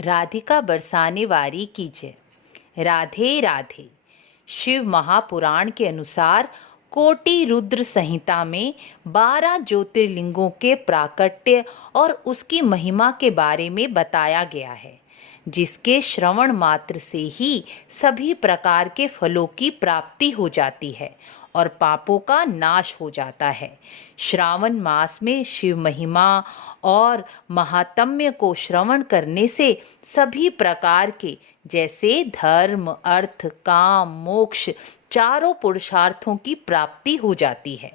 राधिका बरसाने वारी की जय। राधे राधे। शिव महापुराण के अनुसार कोटि रुद्र संहिता में 12 ज्योतिर्लिंगों के प्राकट्य और उसकी महिमा के बारे में बताया गया है, जिसके श्रवण मात्र से ही सभी प्रकार के फलों की प्राप्ति हो जाती है और पापों का नाश हो जाता है। श्रावण मास में शिव महिमा और महात्म्य को श्रवण करने से सभी प्रकार के जैसे धर्म, अर्थ, काम, मोक्ष चारों पुरुषार्थों की प्राप्ति हो जाती है,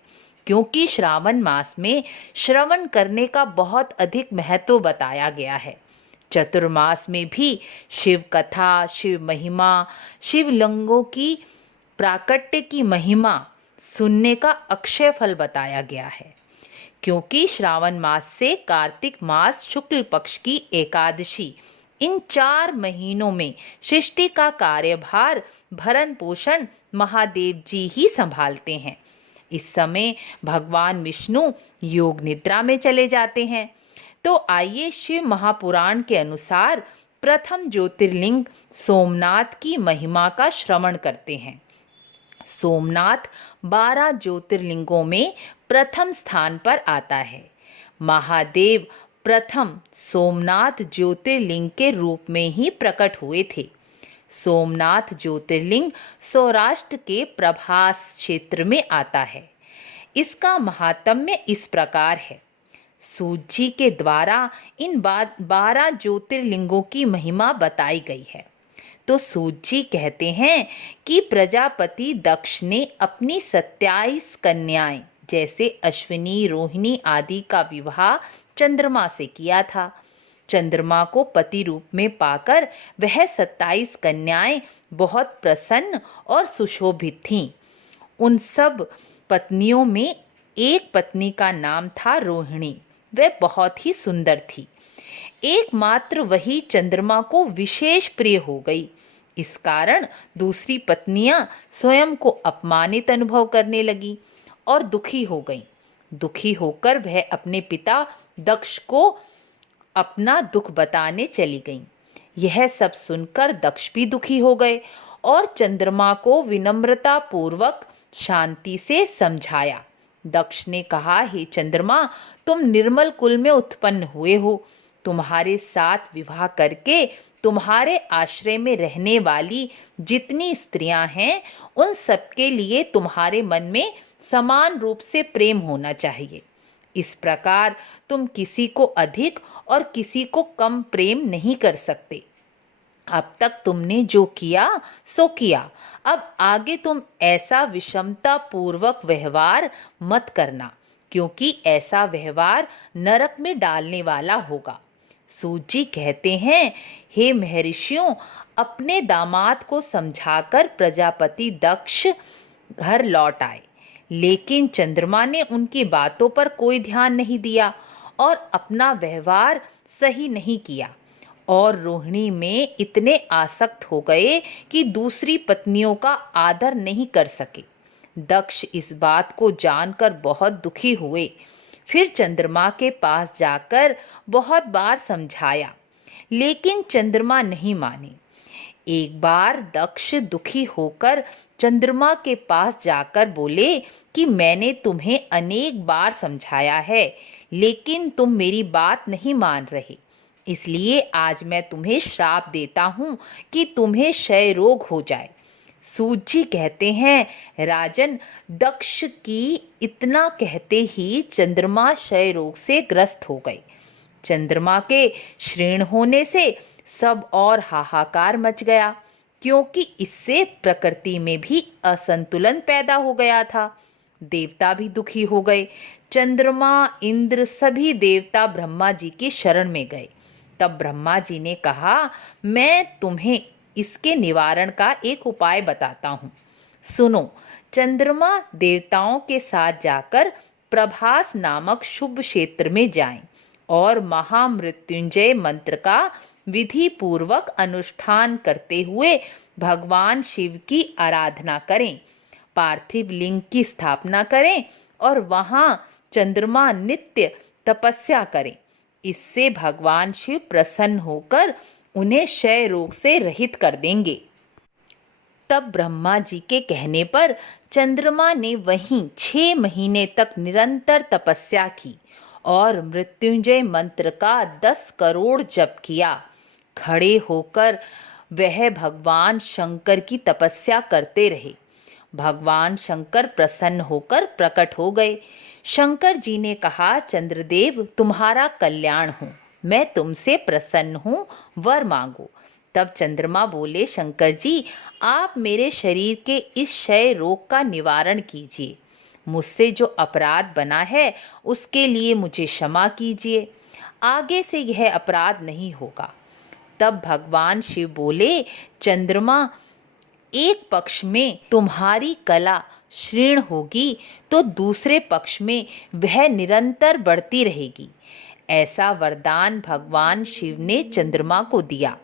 क्योंकि श्रावण मास में श्रवण करने का बहुत अधिक महत्व बताया गया है। चतुर्मास में भी शिव कथा, शिव महिमा, शिवलिंगों की प्राकट्य की महिमा सुनने का अक्षय फल बताया गया है, क्योंकि श्रावण मास से कार्तिक मास शुक्ल पक्ष की एकादशी, इन 4 महीनों में सृष्टि का कार्यभार भरण पोषण महादेव जी ही संभालते हैं। इस समय भगवान विष्णु योग निद्रा में चले जाते हैं। तो आइए शिव महापुराण के अनुसार प्रथम ज्योतिर्लिंग सोमनाथ की महिमा का श्रवण करते हैं। सोमनाथ 12 ज्योतिर्लिंगों में प्रथम स्थान पर आता है। महादेव प्रथम सोमनाथ ज्योतिर्लिंग के रूप में ही प्रकट हुए थे। सोमनाथ ज्योतिर्लिंग सौराष्ट्र के प्रभास क्षेत्र में आता है। इसका महात्म्य इस प्रकार है। सूत जी के द्वारा इन 12 ज्योतिर्लिंगों की महिमा बताई गई है। तो सूत जी कहते हैं कि प्रजापति दक्ष ने अपनी 27 कन्याएं जैसे अश्विनी, रोहिणी आदि का विवाह चंद्रमा से किया था। चंद्रमा को पति रूप में पाकर वह 27 कन्याएं बहुत प्रसन्न और सुशोभित थीं। उन सब पत्नियों में एक पत्नी का नाम था रोहिणी। वह बहुत ही सुंदर थी। एकमात्र वही चंद्रमा को विशेष प्रिय हो गई। इस कारण दूसरी पत्नियां स्वयं को अपमानित अनुभव करने लगी और दुखी हो गईं। दुखी होकर वह अपने पिता दक्ष को अपना दुख बताने चली गईं। यह सब सुनकर दक्ष भी दुखी हो गए और चंद्रमा को विनम्रता पूर्वक शांति से समझाया। दक्ष ने कहा, हे चंद्रमा, तुम निर्मल कुल में उत्पन्न हुए हो। तुम्हारे साथ विवाह करके तुम्हारे आश्रय में रहने वाली जितनी स्त्रियां हैं, उन सबके लिए तुम्हारे मन में समान रूप से प्रेम होना चाहिए। इस प्रकार तुम किसी को अधिक और किसी को कम प्रेम नहीं कर सकते। अब तक तुमने जो किया सो किया। अब आगे तुम ऐसा विषमता पूर्वक व्यवहार मत करना, क्योंकि ऐसा व्यवहार नरक में डालने वाला होगा। सूत जी कहते हैं, हे महर्षियों, अपने दामाद को समझाकर प्रजापति दक्ष घर लौट आए, लेकिन चंद्रमा ने उनकी बातों पर कोई ध्यान नहीं दिया और अपना व्यवहार सही नहीं किया और रोहिणी में इतने आसक्त हो गए कि दूसरी पत्नियों का आदर नहीं कर सके। दक्ष इस बात को जानकर बहुत दुखी हुए। फिर चंद्रमा के पास जाकर बहुत बार समझाया, लेकिन चंद्रमा नहीं माने। एक बार दक्ष दुखी होकर चंद्रमा के पास जाकर बोले कि मैंने तुम्हें अनेक बार समझाया है, लेकिन तुम मेरी बात नहीं मान रहे। इसलिए आज मैं तुम्हें श्राप देता हूँ कि तुम्हें क्षय रोग हो जाए। सूत जी कहते हैं, राजन, दक्ष की इतना कहते ही चंद्रमा क्षय रोग से ग्रस्त हो गए। चंद्रमा के क्षीण होने से सब और हाहाकार मच गया, क्योंकि इससे प्रकृति में भी असंतुलन पैदा हो गया था। देवता भी दुखी हो गए। चंद्रमा, इंद्र, सभी देवता ब्रह्मा जी की शरण में गए। तब ब्रह्मा जी ने कहा, मैं तुम्हें इसके निवारण का एक उपाय बताता हूँ। सुनो, चंद्रमा देवताओं के साथ जाकर प्रभास नामक शुभ क्षेत्र में जाएं और महामृत्युंजय मंत्र का विधि पूर्वक अनुष्ठान करते हुए भगवान शिव की आराधना करें। पार्थिव लिंग की स्थापना करें और वहां चंद्रमा नित्य तपस्या करें। इससे भगवान शिव प्रसन्न होकर उन्हें क्षय रोग से रहित कर देंगे। तब ब्रह्मा जी के कहने पर चंद्रमा ने वहीं 6 महीने तक निरंतर तपस्या की और मृत्युंजय मंत्र का 10 करोड़ जप किया। खड़े होकर वह भगवान शंकर की तपस्या करते रहे। भगवान शंकर प्रसन्न होकर प्रकट हो गए। शंकर जी ने कहा, चंद्रदेव तुम्हारा कल्याण हो, मैं तुमसे प्रसन्न हूँ, वर मांगो। तब चंद्रमा बोले, शंकर जी आप मेरे शरीर के इस क्षय रोग का निवारण कीजिए। मुझसे जो अपराध बना है उसके लिए मुझे क्षमा कीजिए, आगे से यह अपराध नहीं होगा। तब भगवान शिव बोले, चंद्रमा एक पक्ष में तुम्हारी कला क्षीण होगी तो दूसरे पक्ष में वह निरंतर बढ़ती रहेगी। ऐसा वरदान भगवान शिव ने चंद्रमा को दिया।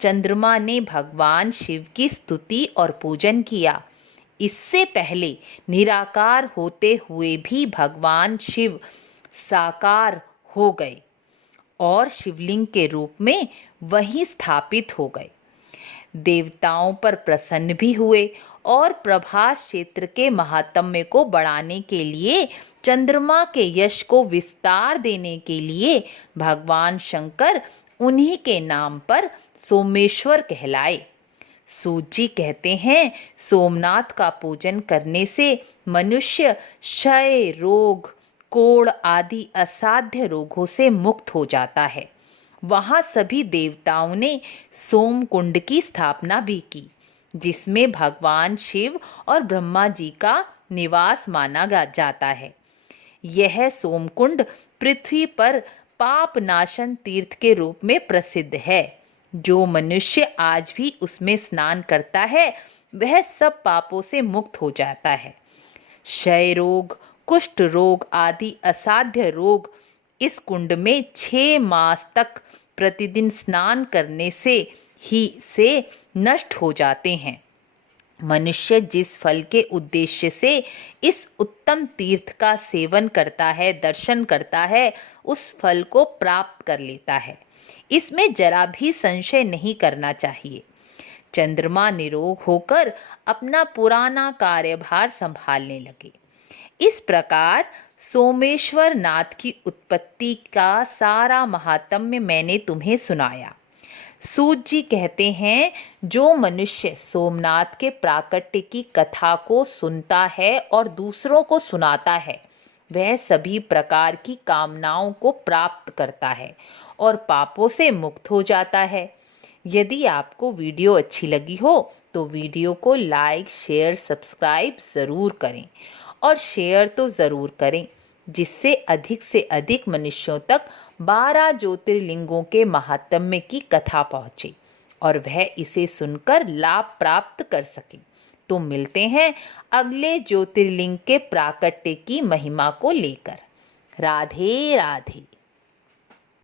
चंद्रमा ने भगवान शिव की स्तुति और पूजन किया। इससे पहले निराकार होते हुए भी भगवान शिव साकार हो गए और शिवलिंग के रूप में वहीं स्थापित हो गए। देवताओं पर प्रसन्न भी हुए और प्रभास क्षेत्र के महात्म्य को बढ़ाने के लिए, चंद्रमा के यश को विस्तार देने के लिए भगवान शंकर उन्हीं के नाम पर सोमेश्वर कहलाए। सूत जी कहते हैं, सोमनाथ का पूजन करने से मनुष्य क्षय रोग, कोढ़ आदि असाध्य रोगों से मुक्त हो जाता है। वहाँ सभी देवताओं ने सोम कुंड की स्थापना भी की, जिसमें भगवान शिव और ब्रह्मा जी का निवास माना जाता है। यह सोमकुंड पृथ्वी पर पाप नाशन तीर्थ के रूप में प्रसिद्ध है। जो मनुष्य आज भी उसमें स्नान करता है वह सब पापों से मुक्त हो जाता है। क्षय रोग, कुष्ठ रोग आदि असाध्य रोग इस कुंड में 6 मास तक प्रतिदिन स्नान करने से नष्ट हो जाते हैं। मनुष्य जिस फल के उद्देश्य से इस उत्तम तीर्थ का सेवन करता है, दर्शन करता है, उस फल को प्राप्त कर लेता है। इसमें जरा भी संशय नहीं करना चाहिए। चंद्रमा निरोग होकर अपना पुराना कार्यभार संभालने लगे। इस प्रकार सोमेश्वर नाथ की उत्पत्ति का सारा महात्म्य मैंने तुम्हें सुनाया। सूत जी कहते हैं, जो मनुष्य सोमनाथ के प्राकट्य की कथा को सुनता है और दूसरों को सुनाता है, वह सभी प्रकार की कामनाओं को प्राप्त करता है और पापों से मुक्त हो जाता है। यदि आपको वीडियो अच्छी लगी हो तो वीडियो को लाइक, शेयर, सब्सक्राइब ज़रूर करें और शेयर तो ज़रूर करें, जिससे अधिक से अधिक मनुष्यों तक 12 ज्योतिर्लिंगों के महात्म्य की कथा पहुँचे और वह इसे सुनकर लाभ प्राप्त कर सके। तो मिलते हैं अगले ज्योतिर्लिंग के प्राकट्य की महिमा को लेकर। राधे राधे।